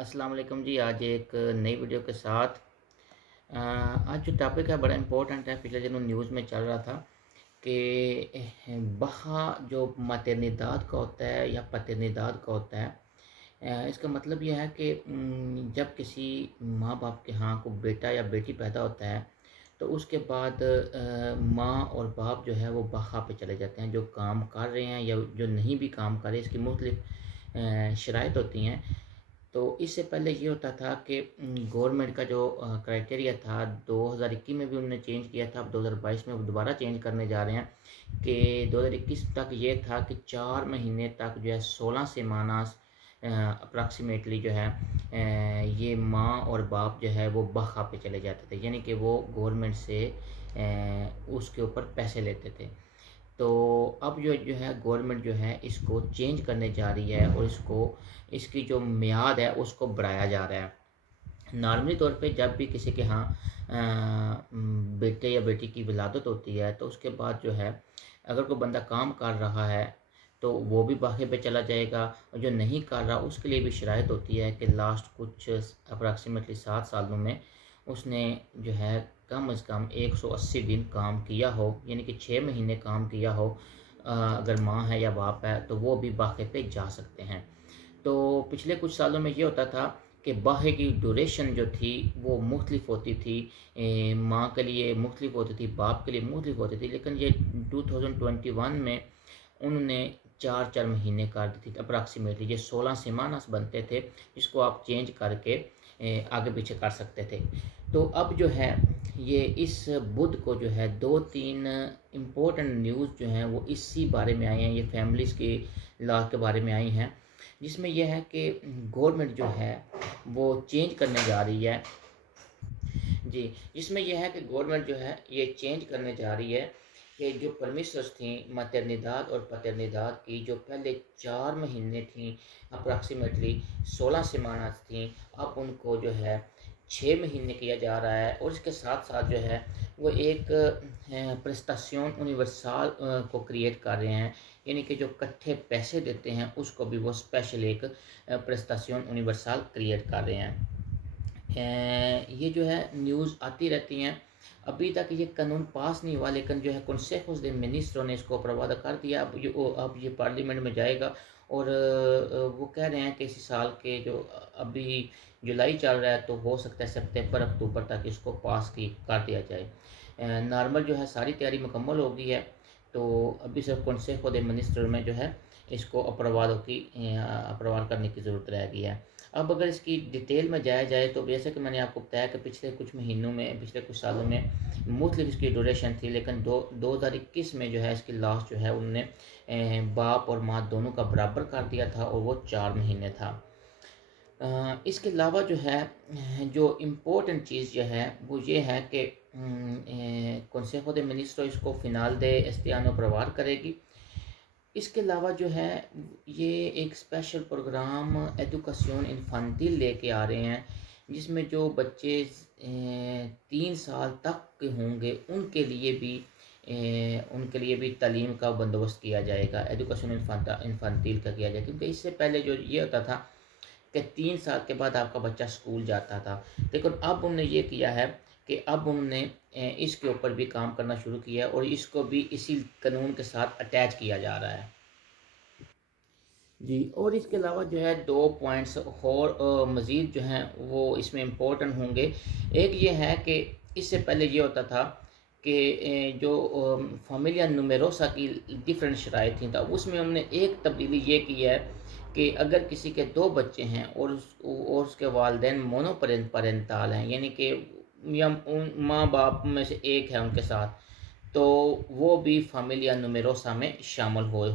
अस्सलाम वालेकुम जी। आज एक नई वीडियो के साथ आज जो टॉपिक है बड़ा इम्पोर्टेंट है। पिछले दिनों न्यूज़ में चल रहा था कि बहा जो मातरनिदाद का होता है या पतरनिदाद का होता है, इसका मतलब यह है कि जब किसी माँ बाप के यहाँ को बेटा या बेटी पैदा होता है तो उसके बाद माँ और बाप जो है वो बहा पे चले जाते हैं। जो काम कर रहे हैं या जो नहीं भी काम कर रहे, इसकी मुख्तलिफ शराइत होती हैं। तो इससे पहले ये होता था कि गवर्नमेंट का जो क्राइटेरिया था 2021 में भी उन्होंने चेंज किया था। अब 2022 में वो दोबारा चेंज करने जा रहे हैं कि 2021 तक ये था कि 4 महीने तक जो है 16 से माना अप्रॉक्सीमेटली जो है ये माँ और बाप जो है वो बखा पे चले जाते थे, यानी कि वो गवर्नमेंट से उसके ऊपर पैसे लेते थे। तो अब जो है गवर्नमेंट जो है इसको चेंज करने जा रही है और इसकी जो मियाद है उसको बढ़ाया जा रहा है। नॉर्मली तौर पे जब भी किसी के यहाँ बेटे या बेटी की विलादत होती है तो उसके बाद जो है अगर कोई बंदा काम कर रहा है तो वो भी बाहे पे चला जाएगा, और जो नहीं कर रहा उसके लिए भी शराइत होती है कि लास्ट कुछ अप्रॉक्सीमेटली 7 सालों में उसने जो है कम से कम 180 दिन काम किया हो, यानी कि 6 महीने काम किया हो। अगर माँ है या बाप है तो वो भी बाहे पे जा सकते हैं। तो पिछले कुछ सालों में ये होता था कि बाहे की ड्यूरेशन जो थी वो मुख्तलिफ होती थी, माँ के लिए मुख्तलिफ होती थी, बाप के लिए मुख्तलिफ होती थी। लेकिन ये 2021 में उन्होंने 4-4 महीने कर दी थी अप्रॉक्सीमेटली। ये 16 सेमानस बनते थे जिसको आप चेंज करके आगे पीछे कर सकते थे। तो अब जो है ये इस बुध को जो है 2-3 इम्पोर्टेंट न्यूज़ जो हैं वो इसी बारे में आई हैं। ये फैमिलीज़ के लॉ के बारे में आई हैं, जिसमें यह है कि गवर्नमेंट जो है वो चेंज करने जा रही है जी। जिसमें यह है कि गवर्नमेंट जो है ये चेंज करने जा रही है कि जो परमिशंस थी मातरनिदाद और पतरनिदाद की, जो पहले 4 महीने थी अप्रॉक्सीमेटली 16 सेमानात थी, अब उनको जो है 6 महीने किया जा रहा है। और इसके साथ साथ जो है वो एक प्रेस्टासियोन यूनिवर्सल को क्रिएट कर रहे हैं, यानी कि जो इकट्ठे पैसे देते हैं उसको भी वो स्पेशल एक प्रेस्टासियोन यूनिवर्सल क्रिएट कर रहे हैं। ये जो है न्यूज़ आती रहती हैं। अभी तक ये कानून पास नहीं हुआ, लेकिन जो है कॉन्सेjo दे मिनिस्ट्रों ने इसको अप्रवाद कर दिया। अब ये पार्लियामेंट में जाएगा और वो कह रहे हैं कि इसी साल के जो अभी जुलाई चल रहा है तो हो सकता है सितंबर अक्टूबर तक इसको पास कर दिया जाए। नॉर्मल जो है सारी तैयारी मुकम्मल हो गई है, तो अभी सिर्फ कॉन्सेjo दे मिनिस्टर में जो है इसको अप्रवाद करने की ज़रूरत रह गई है। अब अगर इसकी डिटेल में जाया जाए तो जैसे कि मैंने आपको बताया कि पिछले कुछ महीनों में, पिछले कुछ सालों में मुख्तलिफ इसकी ड्यूरेशन थी, लेकिन 2021 में जो है इसकी लास्ट जो है उनने बाप और माँ दोनों का बराबर कर दिया था और वो 4 महीने था। इसके अलावा जो है जो इम्पोर्टेंट चीज़ जो है वो ये है कि कॉन्सेjo दे मिनिस्ट्रो इसको फिनाल दे este año अप्रवाद करेगी। इसके अलावा जो है ये एक स्पेशल प्रोग्राम एजुकेशन इन्फांटिल लेके आ रहे हैं, जिसमें जो बच्चे 3 साल तक के होंगे उनके लिए भी तालीम का बंदोबस्त किया जाएगा। एजुकेशन इन्फांटिल का किया जाएगा, क्योंकि इससे पहले जो ये होता था कि 3 साल के बाद आपका बच्चा स्कूल जाता था, लेकिन अब उन्होंने ये किया है कि अब उन्होंने इसके ऊपर भी काम करना शुरू किया है और इसको भी इसी कानून के साथ अटैच किया जा रहा है जी। और इसके अलावा जो है 2 पॉइंट्स और मज़ीद जो हैं वो इसमें इम्पोर्टेंट होंगे। एक ये है कि इससे पहले ये होता था कि जो फ़ैमिलिया नुमेरोसा की डिफरेंट शराइत थी, तब उसमें उन्होंने एक तब्दीली ये की है कि अगर किसी के 2 बच्चे हैं और उसके वालिदैन मोनोपेरेंटल हैं, यानी कि या उन माँ बाप में से एक है उनके साथ, तो वो भी फ़ैमिलिया नुमेरोसा में शामिल हो जाए।